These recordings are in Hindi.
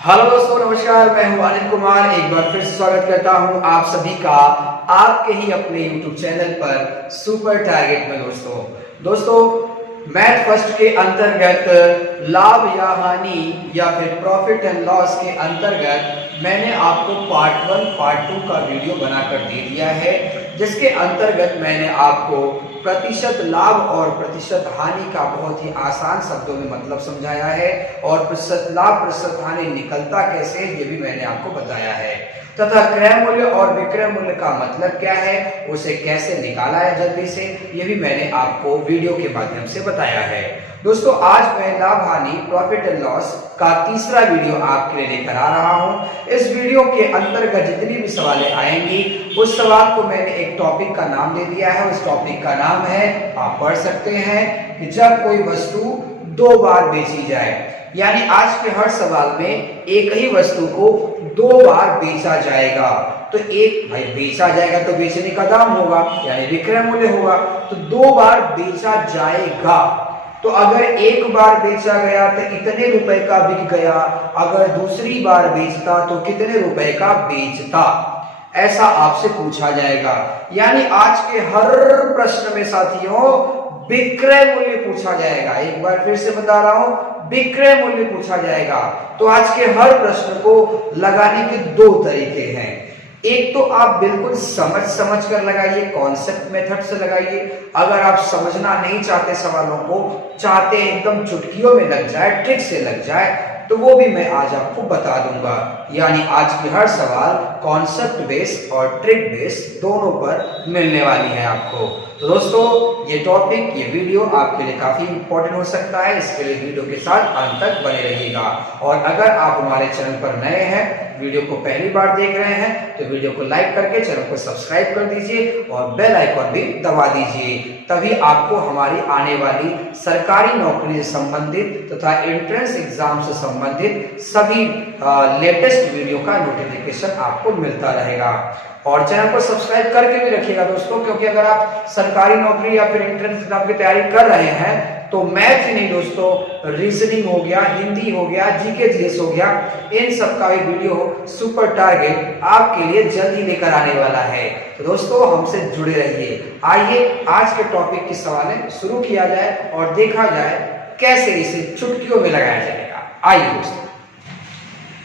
हेलो दोस्तों, नमस्कार। मैं हूं अनिल कुमार। एक बार फिर से स्वागत करता हूं आप सभी का आपके ही अपने YouTube चैनल पर सुपर टारगेट में। दोस्तों मैथ फर्स्ट के अंतर्गत लाभ या हानि या फिर प्रॉफिट एंड लॉस के अंतर्गत मैंने आपको पार्ट 1 पार्ट 2 का वीडियो बनाकर दे दिया है, जिसके अंतर्गत मैंने आपको प्रतिशत लाभ और प्रतिशत हानि का बहुत ही आसान शब्दों में मतलब समझाया है, और प्रतिशत लाभ प्रतिशत हानि निकलता कैसे ये भी मैंने आपको बताया है, तथा क्रय मूल्य और विक्रय मूल्य का मतलब क्या है, उसे कैसे निकाला है जल्दी से, ये भी मैंने आपको वीडियो के माध्यम से बताया है। दोस्तों आज मैं लाभ हानि प्रॉफिट एंड लॉस का तीसरा वीडियो आपके लिए लेकर आ रहा हूं। इस वीडियो के अंतर्गत जितनी भी सवालें आएंगी उस सवाल को मैंने एक टॉपिक का नाम दे दिया है। उस टॉपिक का नाम है, आप पढ़ सकते हैं कि जब कोई वस्तु 2 बार बेची जाए। यानी आज के हर सवाल में एक ही वस्तु को 2 बार बेचा जाएगा। तो एक भाई बेचा जाएगा तो बेचने का दाम होगा यानी विक्रय मूल्य होगा, तो 2 बार बेचा जाएगा। तो अगर एक बार बेचा गया तो इतने रुपए का बिक गया, अगर दूसरी बार बेचता तो कितने रुपए का बेचता, ऐसा आपसे पूछा जाएगा। यानी आज के हर प्रश्न में साथियों विक्रय मूल्य पूछा जाएगा। एक बार फिर से बता रहा हूं, विक्रय मूल्य पूछा जाएगा। तो आज के हर प्रश्न को लगाने के 2 तरीके हैं। एक तो आप बिल्कुल समझ कर लगाइए, कॉन्सेप्ट मेथड से लगाइए। अगर आप समझना नहीं चाहते सवालों को, चाहते एकदम चुटकियों में लग जाए, ट्रिक से लग जाए, तो वो भी मैं आज आपको बता दूंगा। यानी आज की हर सवाल कॉन्सेप्ट बेस्ड और ट्रिक बेस्ड दोनों पर मिलने वाली है आपको। तो दोस्तों ये टॉपिक, ये वीडियो आपके लिए काफी इंपॉर्टेंट हो सकता है, इसके लिए वीडियो के साथ अंत तक बने रहिएगा। और अगर आप हमारे चैनल पर नए हैं, वीडियो को पहली बार देख रहे हैं, तो वीडियो को लाइक करके चैनल को सब्सक्राइब कर दीजिए और बेल आइकन भी दबा दीजिए। तभी आपको हमारी आने वाली सरकारी नौकरी से संबंधित तथा एंट्रेंस एग्जाम से संबंधित सभी लेटेस्ट वीडियो का नोटिफिकेशन आपको मिलता रहेगा। और चैनल को सब्सक्राइब करके भी रखिएगा दोस्तों, क्योंकि अगर आप सरकारी नौकरी या फिर एंट्रेंस एग्जाम की तैयारी कर रहे हैं तो मैथ ही नहीं दोस्तों, रीजनिंग हो गया, हिंदी हो गया, जीके जीएस हो गया, इन सब का भी वीडियो सुपर टारगेट आपके लिए जल्द ही लेकर आने वाला है। तो दोस्तों हमसे जुड़े रहिए। आइए आज के टॉपिक की सवालें शुरू किया जाए और देखा जाए कैसे इसे चुटकियों में लगाया जाएगा। आइए दोस्तों,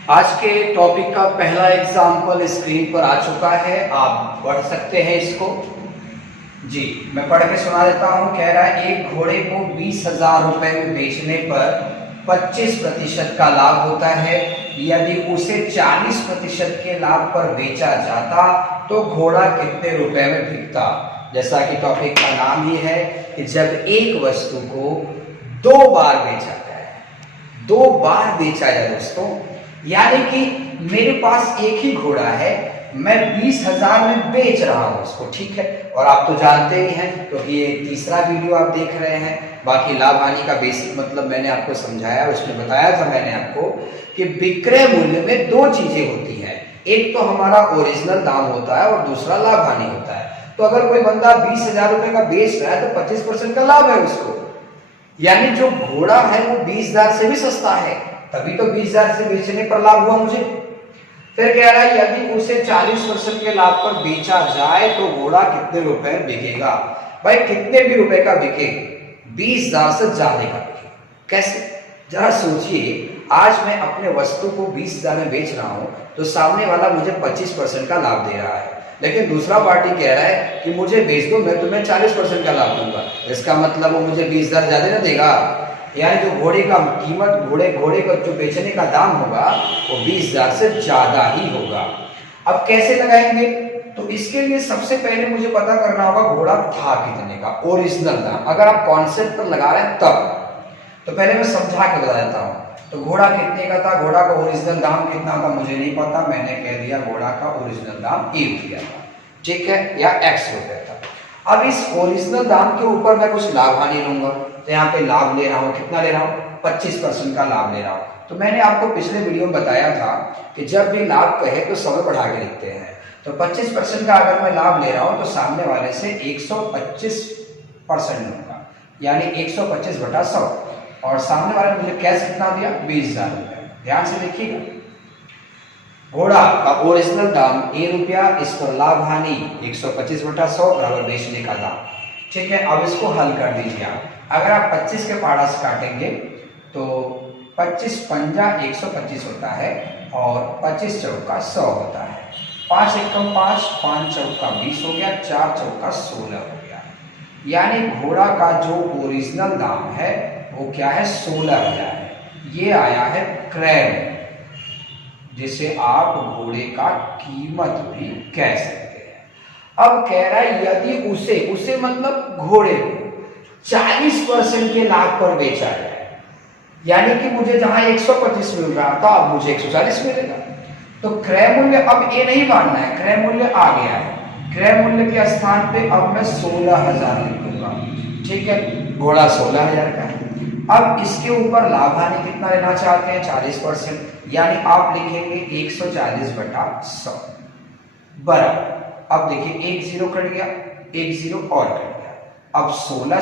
आज के टॉपिक का पहला एग्जाम्पल स्क्रीन पर आ चुका है, आप पढ़ सकते हैं इसको। जी मैं पढ़ के सुना देता हूं। कह रहा है एक घोड़े को 20,000 रुपए में बेचने पर 25% का लाभ होता है। यदि उसे 40% के लाभ पर बेचा जाता तो घोड़ा कितने रुपए में बिकता। जैसा कि टॉपिक का नाम ही है कि जब एक वस्तु को 2 बार बेचा जाए, 2 बार बेचा जाए दोस्तों, यानी कि मेरे पास एक ही घोड़ा है, मैं 20,000 में बेच रहा हूं उसको, ठीक है। और आप तो जानते ही हैं क्योंकि ये तीसरा वीडियो आप देख रहे हैं। बाकी लाभ हानि का बेसिक मतलब मैंने आपको समझाया, उसमें बताया था मैंने आपको कि विक्रय मूल्य में 2 चीजें होती हैं। एक तो हमारा ओरिजिनल दाम होता है और दूसरा लाभ हानि होता है। तो अगर कोई बंदा 20,000 रुपए का बेच रहा है तो 25% का लाभ है उसको, यानी जो घोड़ा है वो 20,000 से भी सस्ता है, तभी तो 20,000 से बेचने पर लाभ हुआ मुझे। फिर कह रहा है यदि उसे 40% के लाभ पर बेचा जाए तो घोड़ा कितने रुपए में बिकेगा। भाई कितने भी रुपए का बिके, 20,000 से ज्यादा का बिके। कैसे, जरा सोचिए, आज मैं अपने वस्तु को 20,000 में बेच रहा हूं तो सामने वाला मुझे 25% का लाभ दे रहा है, लेकिन दूसरा पार्टी कह रहा है कि मुझे बेच दो, मैं तुम्हें 40% का लाभ दूंगा। इसका मतलब वो मुझे 20,000 ज्यादा ना देगा। यानी जो घोड़े का कीमत, घोड़े का जो बेचने का दाम होगा वो 20,000 से ज्यादा ही होगा। अब कैसे लगाएंगे, तो इसके लिए सबसे पहले मुझे पता करना होगा घोड़ा था कितने का, ओरिजिनल दाम। अगर आप कॉन्सेप्ट पर लगा रहे हैं तब तो पहले मैं समझा के बता देता हूं। तो घोड़ा कितने का था, घोड़ा का ओरिजिनल दाम कितना था मुझे नहीं पता, मैंने कह दिया घोड़ा का ओरिजिनल दाम 1 रुपया था, ठीक है, या X रुपया था। अब इस ओरिजिनल दाम के ऊपर मैं कुछ लाभ हानि लूंगा, तो यहाँ पे लाभ ले रहा हूँ, कितना ले रहा हूँ, 25% का लाभ ले रहा हूँ। तो मैंने आपको पिछले वीडियो में बताया था कि जब भी लाभ कहे तो समय बढ़ा के लिखते हैं। तो 25% का अगर मैं लाभ ले रहा हूँ तो सामने वाले से 125% लूंगा, यानी 125/100, और सामने वाले ने मुझे कैश कितना दिया, 20,000 रुपए। ध्यान से देखिएगा, घोड़ा का ओरिजिनल दाम ₹1, इस पर लाभ हानि 125/100 बराबर बेचने का दाम। ठीक है, अब इसको हल कर दीजिए आप। अगर आप 25 के पहाड़ा से काटेंगे तो 25 पंजा 125 होता है और 25 चौका 100 होता है। 5 एकम 5, 5 चौका 20 हो गया, 4 चौका 16 हो गया। यानी घोड़ा का जो ओरिजिनल दाम है वो क्या है, 16,000 है। ये आया है क्रय में, जिसे आप घोड़े का कीमत भी कह सकते हैं। अब कह रहा है यदि उसे मतलब घोड़े को 40% के लाभ पर बेचा जाए, यानी कि मुझे जहां 125 मिल रहा था अब मुझे 140 मिलेगा, तो क्रय मूल्य अब ये नहीं मानना है, क्रय मूल्य आ गया है। क्रय मूल्य के स्थान पे अब मैं 16,000 लिख दूंगा। ठीक है, घोड़ा 16,000 का है। अब इसके ऊपर लाभ हानि कितना लेना चाहते हैं, 40%, यानी आप लिखेंगे 140/100 बराबर। अब देखिए एक जीरो कट गया, एक जीरो और कट गया। अब 16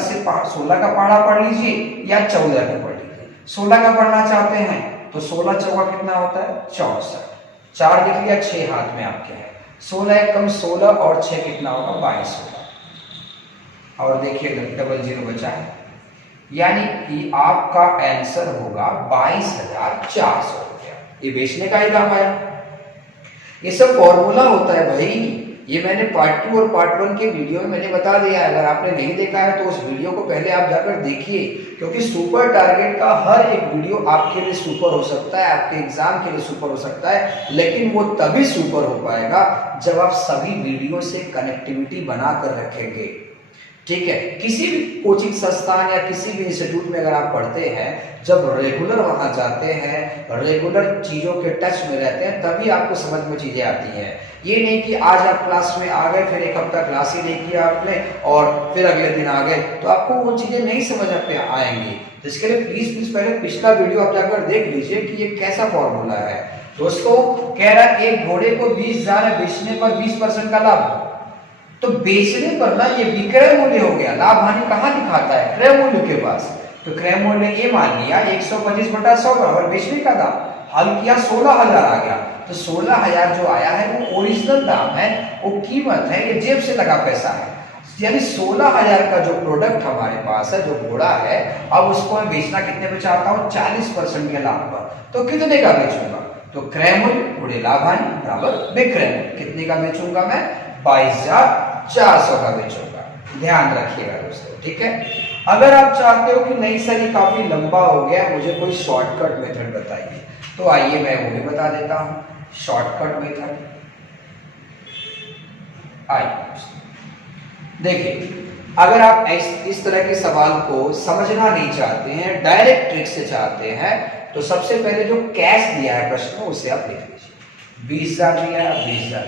का पहाड़ा पढ़ लीजिए या 14 का पढ़ लीजिए। 16 का पढ़ना चाहते हैं तो 16 चौका कितना होता है, 64। 4 लिख लिया, 6 हाथ में आपके है। 16 एकम 16 और 6 कितना होगा, 22 होगा। और देखिए डबल जीरो बचा है, यानी कि आपका आंसर होगा 22,400 रुपया। ये बेचने का ही दाम आया। ये सब फॉर्मूला होता है भाई, ये मैंने पार्ट 2 और पार्ट 1 के वीडियो में मैंने बता दिया है। अगर आपने नहीं देखा है तो उस वीडियो को पहले आप जाकर देखिए, क्योंकि सुपर टारगेट का हर एक वीडियो आपके लिए सुपर हो सकता है, आपके एग्जाम के लिए सुपर हो सकता है, लेकिन वो तभी सुपर हो पाएगा जब आप सभी वीडियो से कनेक्टिविटी बनाकर रखेंगे। ठीक है, किसी भी कोचिंग संस्थान या किसी भी इंस्टीट्यूट में अगर आप पढ़ते हैं, जब रेगुलर वहां जाते हैं, रेगुलर चीजों के टच में रहते हैं, तभी आपको समझ में चीजें आती हैं। ये नहीं कि आज आप क्लास में आ गए, फिर एक हफ्ता क्लास ही नहीं किया आपने और फिर अगले दिन आ गए, तो आपको वो चीजें नहीं समझ में आएंगी। तो इसके लिए प्लीज पहले पिछला वीडियो आप जाकर देख लीजिए कि ये कैसा फॉर्मूला है। दोस्तों कह रहा है एक घोड़े को 20,000 है, बेचने पर 20% का लाभ, तो बेचने पर ना ये विक्रय मूल्य हो गया। लाभ हानि कहाँ दिखाता है, क्रय मूल्य के पास। तो क्रय मूल्य ये मान लिया 125/100 बराबर बेचने का दाम। हल किया 16,000 आ गया, तो 16,000 जो आया है वो ओरिजिनल दाम है, वो कीमत है, ये जेब से लगा पैसा है। यानी 16,000 का जो प्रोडक्ट हमारे पास है, जो घोड़ा है, अब उसको मैं बेचना कितने पे चाहता हूँ, 40% के लाभ पर। तो कितने का बेचूंगा, तो क्रय मूल्य गुणे लाभ हानि बराबर विक्रय मूल्य। कितने का बेचूंगा मैं, 22,400 का बेचूंगा। ध्यान रखिएगा दोस्तों, ठीक है। अगर आप चाहते हो कि नहीं सर ये काफी लंबा हो गया, मुझे कोई शॉर्टकट मेथड बताइए, तो आइए मैं वो भी बता देता हूं। शॉर्टकट मेथड आइए देखिए, अगर आप इस तरह के सवाल को समझना नहीं चाहते हैं, डायरेक्ट ट्रिक से चाहते हैं, तो सबसे पहले जो कैश दिया है प्रश्न में उसे आप लिख लीजिए। 20,000 दिया है, 20,000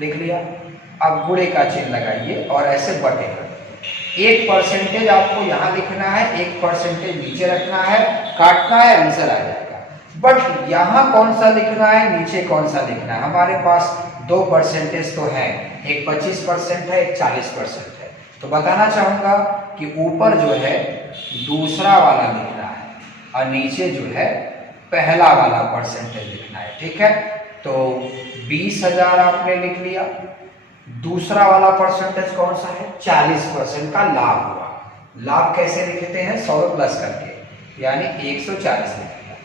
लिख लिया। अब गुणे का चिन्ह लगाइए और ऐसे बटे कर दीजिए। 1% आपको यहां लिखना है, 1% नीचे रखना है, काटना है, आंसर आ जाएगा। बट यहां कौन सा लिखना है, नीचे कौन सा लिखना है, हमारे पास 2% तो है, एक 25% है, एक 40% है। तो बताना चाहूंगा कि ऊपर जो है दूसरा वाला लिखना है और नीचे जो है पहला वाला परसेंटेज लिखना है। ठीक है, तो 20,000 आपने लिख लिया। दूसरा वाला परसेंटेज कौन सा है, 40% का लाभ हुआ। लाभ कैसे लिखते हैं, 100 प्लस करके, यानी 140 लिख लिया।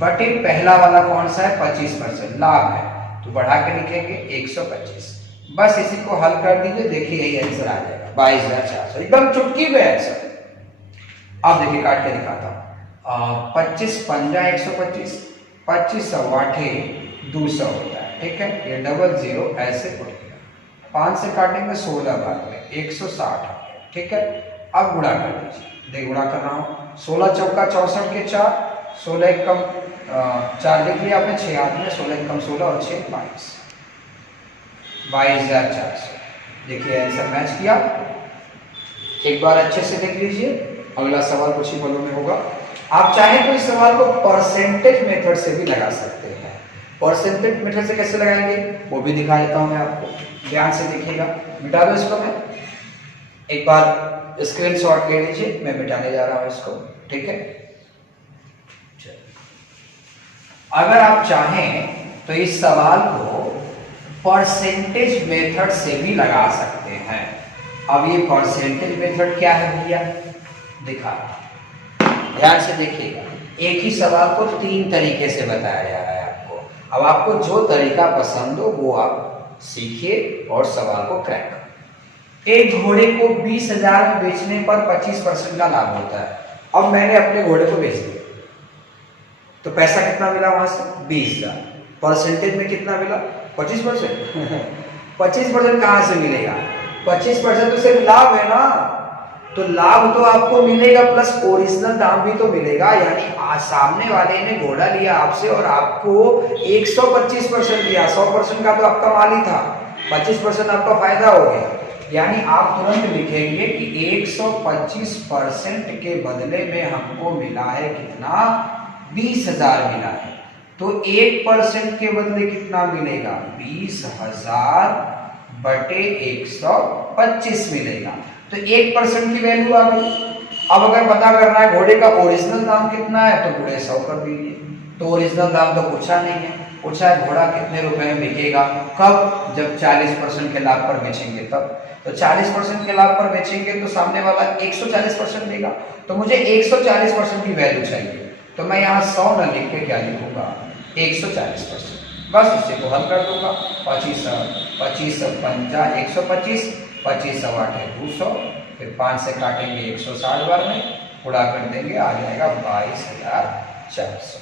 बटे पहला वाला कौन सा है, 25% लाभ है, तो बढ़ा के लिखेंगे 125। बस इसी को हल कर दीजिए, देखिए यही आंसर आ जाएगा 22,400, एकदम चुटकी में आंसर। अब देखिए काट के दिखाता हूँ। 25 पंजा 125, 25 सवाठे 200 होता है। ठीक है, ये डबल जीरो ऐसे उठ गया। 5 से काटेंगे 16 बाद में 160। ठीक है, अब गुणा कर दीजिए, देख गुणा कर रहा हूँ। 16 चौका 64 के 4, 16 एक कम 4 लिख लिया आपने 6 हाथ में, 16 एक कम 16 और 6 22, 22,400। देखिए आंसर मैच किया। एक बार अच्छे से देख लीजिए, अगला सवाल कुछ ही पलों में होगा। आप चाहे तो इस सवाल को परसेंटेज मेथड से भी लगा सकते हैं। परसेंटेज मेथड से कैसे लगाएंगे वो भी दिखा देता हूं मैं आपको, ध्यान से देखिएगा। मिटा दो इसको, मैं एक बार स्क्रीनशॉट ले लीजिए, मैं मिटाने जा रहा हूं इसको। ठीक है, अगर आप चाहें तो इस सवाल को परसेंटेज मेथड से भी लगा सकते हैं। अब ये परसेंटेज मेथड क्या है भैया, दिखा, ध्यान से देखिएगा। एक ही सवाल को 3 तरीके से बताया जा रहा है आपको। अब आपको जो तरीका पसंद हो वो आप सीखिए और सवाल को क्रैक करें। एक घोड़े को 20,000 में बेचने पर 25% का लाभ होता है। अब मैंने अपने घोड़े को बेच दिया तो पैसा कितना मिला वहां से, 20,000। परसेंटेज में कितना मिला, 25%। 25% कहां से मिलेगा, 25% तो सिर्फ लाभ है ना, तो लाभ तो आपको मिलेगा प्लस ओरिजिनल दाम भी तो मिलेगा। यानी सामने वाले ने घोड़ा लिया आपसे और आपको 125% दिया, 100% का तो आपका माल ही था, 25% आपका फायदा हो गया। यानी आप तुरंत लिखेंगे कि 125% के बदले में हमको मिला है कितना, 20,000 मिला है। तो 1% के बदले कितना मिलेगा, 20,000 बटे 125 मिलेगा। तो 1% की वैल्यू आ गई। अब अगर पता करना है घोड़े का ओरिजिनल दाम कितना है तो गुणे 100 कर दीजिए। तो ओरिजिनल दाम तो पूछा नहीं है, पूछा है घोड़ा कितने रुपए में बिकेगा, कब, जब 40% के लाभ पर बेचेंगे तब। तो 40% के लाभ पर बेचेंगे तो सामने वाला 140% देगा, तो मुझे 140% की वैल्यू चाहिए। तो मैं यहाँ 100 न लिख के क्या लिखूंगा, 140%, बस इसे को हल कर दूंगा। 25 25 50 125, 25 8 200, फिर 5 से काटेंगे 160 बार में, गुणा कर देंगे, आ जाएगा 22,400।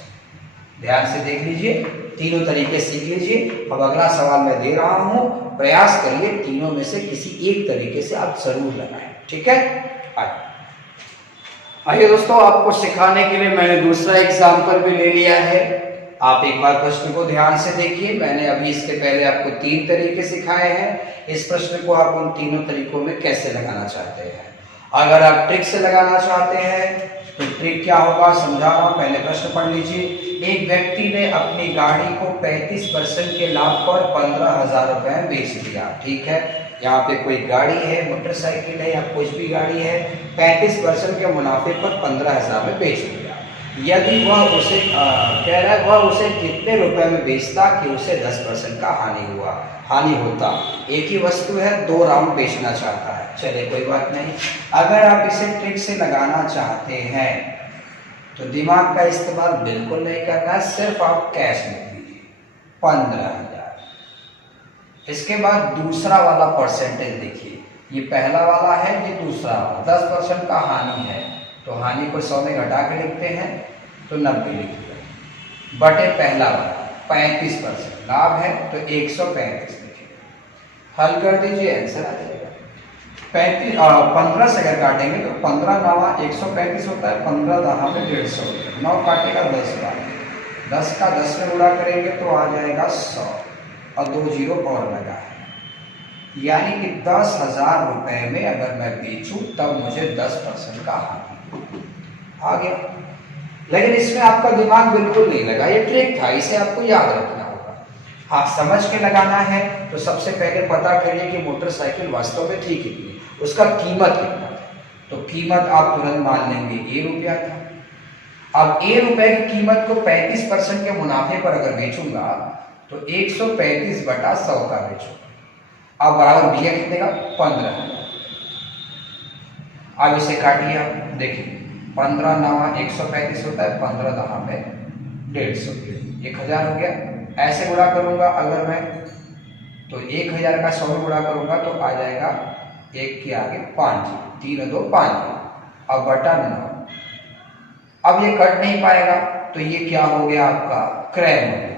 ध्यान से देख लीजिए, तीनों तरीके सीख लीजिए। अब अगला सवाल मैं दे रहा हूं, प्रयास करिए तीनों में से किसी एक तरीके से आप जरूर लगाएं, ठीक है। आइए दोस्तों, आपको सिखाने के लिए मैंने दूसरा एग्जाम्पल भी ले लिया है। आप एक बार प्रश्न को ध्यान से देखिए। मैंने अभी इसके पहले आपको 3 तरीके सिखाए हैं। इस प्रश्न को आप उन तीनों तरीकों में कैसे लगाना चाहते हैं। अगर आप ट्रिक से लगाना चाहते हैं तो ट्रिक क्या होगा समझा रहा हूं, पहले प्रश्न पढ़ लीजिए। एक व्यक्ति ने अपनी गाड़ी को 35% के लाभ पर 15,000 रुपए में बेच दिया, ठीक है। यहाँ पे कोई गाड़ी है, मोटरसाइकिल है या कुछ भी गाड़ी है, 35% के मुनाफे पर 15,000 में बेच दिया। यदि वह उसे कह रहा है वह उसे कितने रुपए में बेचता कि उसे 10% का हानि होता। एक ही वस्तु है, 2 राउंड बेचना चाहता है। चलिए कोई बात नहीं। अगर आप इसे ट्रिक से लगाना चाहते हैं तो दिमाग का इस्तेमाल बिल्कुल नहीं करना है, सिर्फ आप कैश लिख दीजिए 15,000। इसके बाद दूसरा वाला परसेंटेज देखिए, ये पहला वाला है, ये दूसरा वाला। 10% का हानि है तो हानि को 100 में घटा के लिखते हैं तो 90 लिखते हैं, बटे पहला वाला 35% लाभ है तो 135 लिखिए। हल कर दीजिए, आंसर आ जाएगा 35 और 15 से अगर काटेंगे तो 15 9 135 होता है, 15 दहा में 150, 9 काटेगा 10 बार, 10 का 10 में गुणा करेंगे तो आ जाएगा 100 और 2 जीरो और लगा है। यानी कि 10,000 रुपए में अगर मैं बेचूं तब मुझे 10% का हानि आ गया। लेकिन इसमें आपका दिमाग बिल्कुल नहीं लगा, ये ट्रिक था, इसे आपको याद रखना होगा। हाँ, समझ के लगाना है तो सबसे पहले पता करिए कि मोटरसाइकिल वास्तव में थी कितनी, उसका कीमत कितना था। तो कीमत आप तुरंत मान लेंगे ₹1 था। अब ₹1 की कीमत को 35% के मुनाफे पर अगर बेचूंगा तो 135 बटा 100 का बेचूंगा। अब बराबर भैया कितने का, 15। अब इसे काटिए आप, देखिए 15 9 135 होता है, 15 दहा में 150, 1000 हो गया। ऐसे गुणा करूंगा अगर मैं तो 1000 का 100 में गुणा करूंगा तो आ जाएगा 1 के आगे 5, 3 2 5, अब बटा 9। अब ये कट नहीं पाएगा तो ये क्या हो गया आपका, क्रय मूल्य।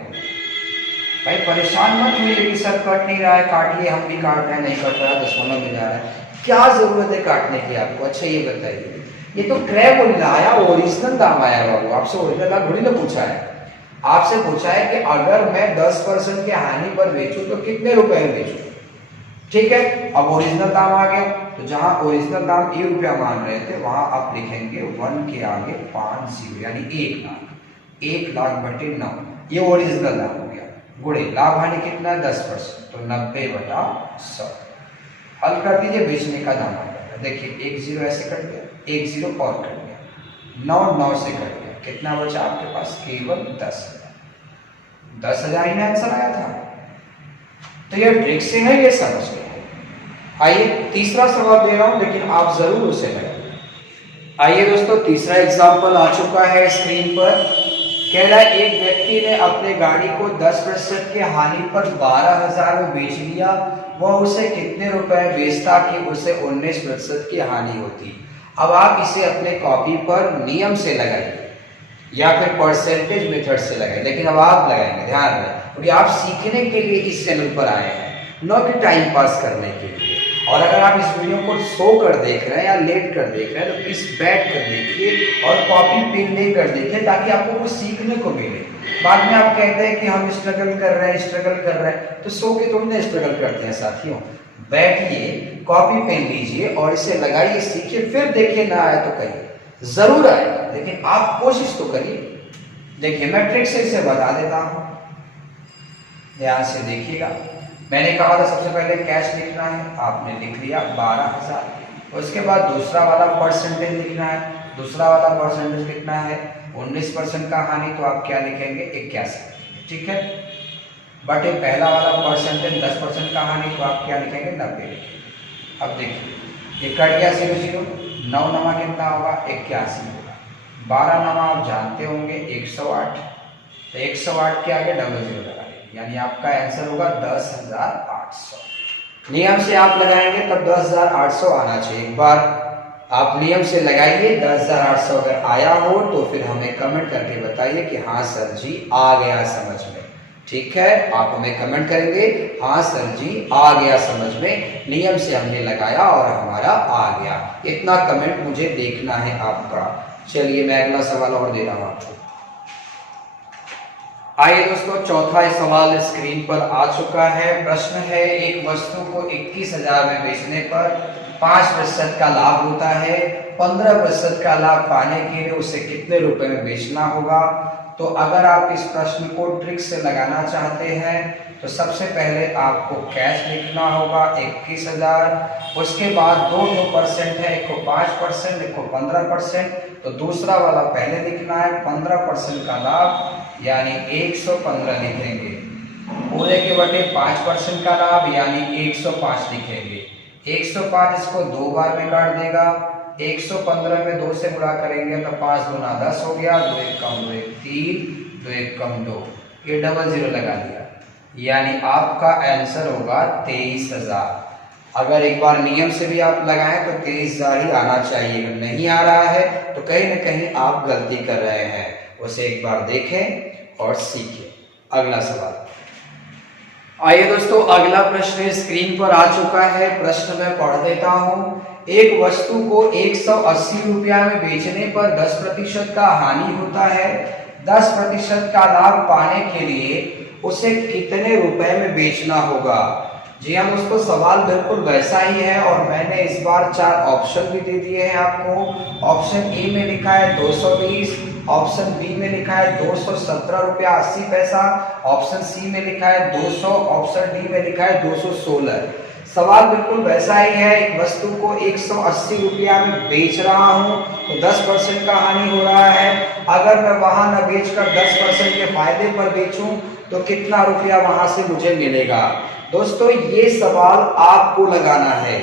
भाई परेशान मत हुई कि सर कट नहीं रहा है, काटिए, हम भी काट रहे हैं, नहीं कट रहा, दशमलव में जा रहा है, क्या जरूरत है काटने की आपको। अच्छा ये बताइए, ये तो क्रय मूल्य आया, ओरिजिनल दाम आया बाबू। आपसे ओरिजिनल दाम थोड़ी ना पूछा है, आपसे पूछा है कि अगर मैं 10% के हानि पर बेचूं तो कितने रुपए में बेचूं, ठीक है। अब ओरिजिनल दाम आ गया तो जहां ओरिजिनल दाम ₹1 मान रहे थे वहां आप लिखेंगे 1 के आगे 5 0 यानी 1 लाख। 1 लाख बटे 9, ये ओरिजिनल दाम हो गया, गुणे लाभ हानि कितना है 10%, तो 90 बटा 100। हल कर दीजिए, बेचने का दाम आ जाएगा। देखिए 1 0 ऐसे कट गया, 1 0 और कट गया, 9 9 से कट गया, कितना बचा आपके पास, केवल 10,000। 10,000 ही में आंसर आया था। तो ये ट्रिक से है, ये समझ गए। आइए तीसरा सवाल दे रहा हूं, लेकिन आप जरूर उसे लगाइए। आइए दोस्तों, तीसरा एग्जाम्पल आ चुका है स्क्रीन पर। कह रहा है एक व्यक्ति ने अपने गाड़ी को 10% के हानि पर 12,000 में बेच लिया। वह उसे कितने रुपए बेचता कि उसे 19% की हानि होती। अब आप इसे अपने कॉपी पर नियम से लगाइए या फिर परसेंटेज मेथड से लगाइए, लेकिन अब आप लगाएंगे, ध्यान रखें, क्योंकि आप सीखने के लिए इस चैनल पर आए हैं, न कि टाइम पास करने के लिए। और अगर आप इस वीडियो को सो कर देख रहे हैं या लेट कर देख रहे हैं तो प्लीज बैठ कर देखिए और कॉपी पेन लेकर देखिए, ताकि आपको कुछ सीखने को मिले। बाद में आप कहते हैं कि हम स्ट्रगल कर रहे हैं, तो सो के थोड़ी ना स्ट्रगल करते हैं साथियों। बैठिए, कॉपी पेन लीजिए और इसे लगाइए, सीखिए, फिर देखिए ना आए तो कहिए, जरूर आएगा, लेकिन आप कोशिश तो करिए। देखिए मैं ट्रिक से इसे बता देता हूं, ध्यान से देखिएगा। मैंने कहा था सबसे पहले कैश लिखना है, आपने लिख लिया 12,000। उसके बाद दूसरा वाला परसेंटेज लिखना है। दूसरा वाला परसेंटेज कितना है? 19% का हानि, तो आप क्या लिखेंगे? 81, ठीक है। बट ये पहला वाला परसेंटेज 10% का हानि, तो आप क्या लिखेंगे? 90। अब देखिए ये कट गया 0 9 नमा कितना होगा? 81 होगा। 12 नमा आप जानते होंगे 108, तो 108 के आगे 00 लगा, यानी आपका आंसर होगा 10,800। नियम से आप लगाएंगे तब 10,800 आना चाहिए। एक बार आप नियम से लगाइए, 10,800 अगर आया हो तो फिर हमें कमेंट करके बताइए कि हाँ सर जी आ गया समझ में, ठीक है। आप हमें कमेंट करेंगे हाँ सर जी आ गया समझ में, नियम से हमने लगाया और हमारा आ गया। इतना कमेंट मुझे देखना है आपका। चलिए मैं अगला सवाल और दे रहा हूं आपको। आइए दोस्तों, चौथा सवाल स्क्रीन पर आ चुका है। प्रश्न है, एक वस्तु को 21,000 में बेचने पर 5% का लाभ होता है। 15% का लाभ पाने के लिए उसे कितने रुपए में बेचना होगा? तो अगर आप इस प्रश्न को ट्रिक से लगाना चाहते हैं तो सबसे पहले आपको कैश लिखना होगा 21,000। उसके बाद दो परसेंट है, एक को 5%, एक को 15%, तो दूसरा वाला पहले लिखना है। 15% का लाभ यानी 115 लिखेंगे। पूरे के बटे 5% का लाभ यानी 105 लिखेंगे। 105 इसको 2 बार में काट देगा। 115 में 2 से गुणा करेंगे तो 5 गुना 10 हो गया। 2 1 कम 2 1 3, 2 1 कम 2, ये 00 लगा दिया, यानी आपका आंसर होगा 23,000। अगर एक बार नियम से भी आप लगाएं तो 23,000 ही आना चाहिए। अगर नहीं आ रहा है तो कहीं ना कहीं आप गलती कर रहे हैं, उसे एक बार देखें और सीखें। अगला सवाल। आइए दोस्तों, अगला प्रश्न स्क्रीन पर आ चुका है। प्रश्न मैं पढ़ देता हूं। एक वस्तु को 180 रुपया में बेचने पर 10% का हानि होता है। 10% का लाभ पाने के लिए उसे कितने रुपए में बेचना होगा? जी हाँ दोस्तों, सवाल बिल्कुल वैसा ही है और मैंने इस बार 4 ऑप्शन भी दे दिए हैं आपको। ऑप्शन ए में लिखा है 220, ऑप्शन बी में लिखा है 217 रुपया 80 पैसा, ऑप्शन सी में लिखा है 200, ऑप्शन डी में लिखा है 216। सवाल बिल्कुल वैसा ही है। एक वस्तु को 180 रुपया में बेच रहा हूं तो 10% का हानि हो रहा है। अगर मैं वहां न बेचकर 10% के फायदे पर बेचूं तो कितना रुपया वहां से मुझे मिलेगा? दोस्तों ये सवाल आपको लगाना है,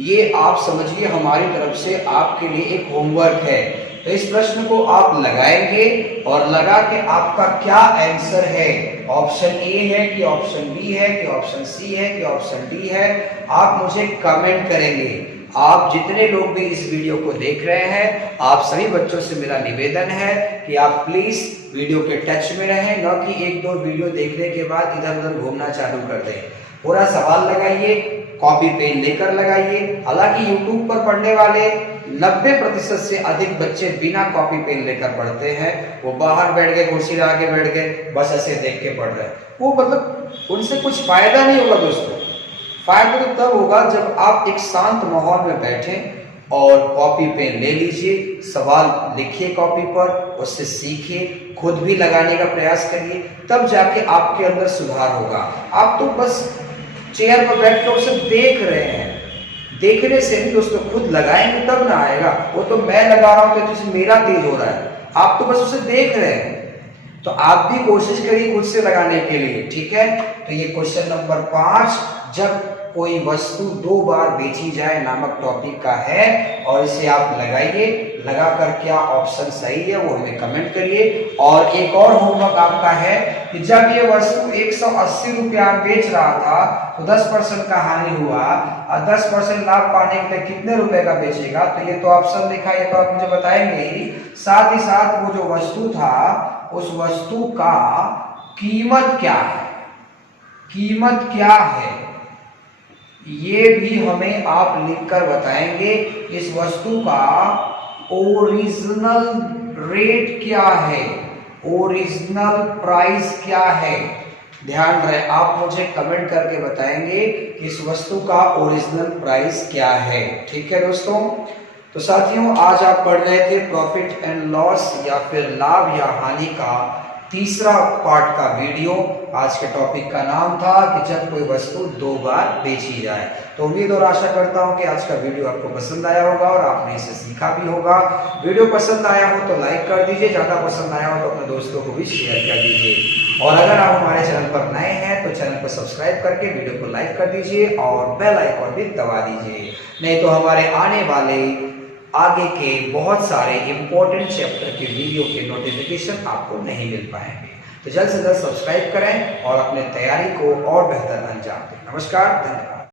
ये आप समझिए हमारी तरफ से आपके लिए एक होमवर्क है। तो इस प्रश्न को आप लगाएंगे और लगा के आपका क्या आंसर है, ऑप्शन ए है कि ऑप्शन बी है कि ऑप्शन सी है कि ऑप्शन डी है, आप मुझे कमेंट करेंगे। आप जितने लोग भी इस वीडियो को देख रहे हैं, आप सभी बच्चों से मेरा निवेदन है कि आप प्लीज वीडियो के टच में रहें, न कि 1-2 वीडियो देखने के बाद इधर उधर घूमना चालू कर दें। पूरा सवाल लगाइए, कॉपी पेन लेकर लगाइए। हालांकि YouTube पर पढ़ने वाले 90% से अधिक बच्चे बिना कॉपी पेन लेकर पढ़ते हैं। वो बाहर बैठ गए, कुर्सी लगा के बैठ गए, बस ऐसे देख के पढ़ रहे हैं। वो मतलब उनसे कुछ फायदा नहीं होगा दोस्तों। फायदा तो तब होगा जब आप एक शांत माहौल में बैठें और कॉपी पेन ले लीजिए, सवाल लिखिए कॉपी पर, उससे सीखिए, खुद भी लगाने का प्रयास करिए, तब जाके आपके अंदर सुधार होगा। आप तो बस चेयर पर बैठ कर उसे देख रहे हैं, देखने से नहीं दोस्तों, खुद लगाएंगे तब ना आएगा। वो तो मैं लगा रहा हूं तो मेरा तेज हो रहा है, आप तो बस उसे देख रहे हैं। तो आप भी कोशिश करिए खुद से लगाने के लिए, ठीक है। तो ये क्वेश्चन नंबर 5, जब कोई वस्तु 2 बार बेची जाए नामक टॉपिक का है, और इसे आप लगाइए, लगाकर क्या ऑप्शन सही है वो हमें कमेंट करिए। और एक और होमवर्क आपका है कि जब ये वस्तु 180 रुपया बेच रहा था तो 10% का हानि हुआ, और 10% लाभ पाने के लिए कितने रुपए का बेचेगा। तो ये तो ऑप्शन लिखा है, ये तो आप मुझे बताएंगे ही, साथ ही साथ वो जो वस्तु था उस वस्तु का कीमत क्या है, कीमत क्या है ये भी हमें आप लिखकर बताएंगे। इस वस्तु का ओरिजिनल रेट क्या है, ओरिजिनल प्राइस क्या है, ध्यान रहे आप मुझे कमेंट करके बताएंगे कि इस वस्तु का ओरिजिनल प्राइस क्या है, ठीक है दोस्तों। तो साथियों, आज आप पढ़ रहे थे प्रॉफिट एंड लॉस या फिर लाभ या हानि का तीसरा पार्ट का वीडियो। आज के टॉपिक का नाम था कि जब कोई वस्तु 2 बार बेची जाए। तो उम्मीद और आशा करता हूं कि आज का वीडियो आपको पसंद आया होगा और आपने इसे सीखा भी होगा। वीडियो पसंद आया हो तो लाइक कर दीजिए, ज्यादा पसंद आया हो तो अपने दोस्तों को भी शेयर कर दीजिए। और अगर आप हमारे चैनल पर नए हैं तो चैनल को सब्सक्राइब करके वीडियो को लाइक कर दीजिए और बेल आइकन भी दबा दीजिए, नहीं तो हमारे आने वाले आगे के बहुत सारे इंपॉर्टेंट चैप्टर के वीडियो के नोटिफिकेशन आपको नहीं मिल पाएंगे। तो जल्द से जल्द सब्सक्राइब करें और अपने तैयारी को और बेहतर अंजाम दें। नमस्कार, धन्यवाद।